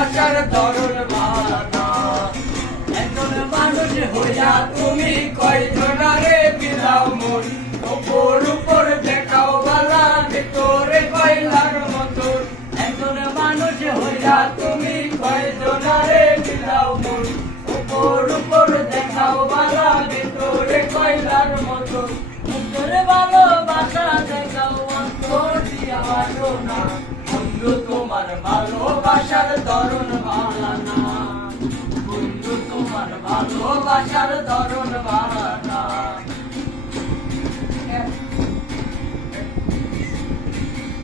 ভালোবাসার ধরন মালানা। একজন মানুষ হইয়া তুমি কয়জনারে বিলাও মন, উপর উপর দেখাও বালা ভিতরে কয়লার মতন। একজন মানুষ হইয়া তুমি কয়জনারে বিলাও মন, উপর উপর দেখাও বালা ভিতরে কয়লার মতন। ভিতরে ভালোবাসা দেখাও অন্তর দিয়া বাসো না, বন্ধু তোমার ভালোবাসার ধরন মালানা। বন্ধু তোমার ভালোবাসার ধরন